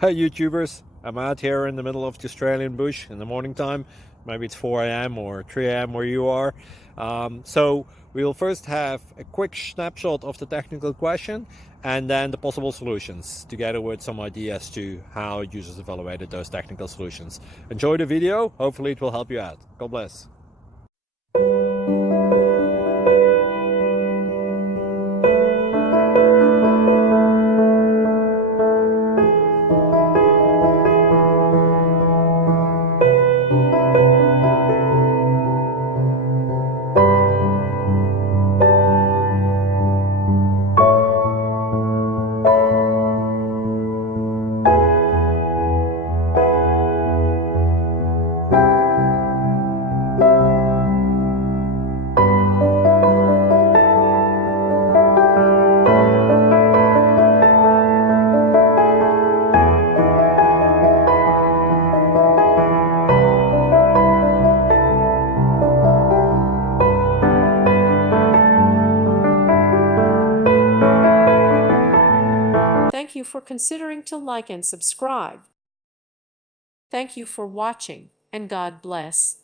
Hey YouTubers, I'm out here in the middle of the Australian bush in the morning time. Maybe it's 4 a.m. or 3 a.m. where you are. So we'll first have a quick snapshot of the technical question and then the possible solutions, together with some ideas to how users evaluated those technical solutions. Enjoy the video, hopefully it will help you out. God bless. Thank you for considering to like and subscribe. Thank you for watching, and God bless.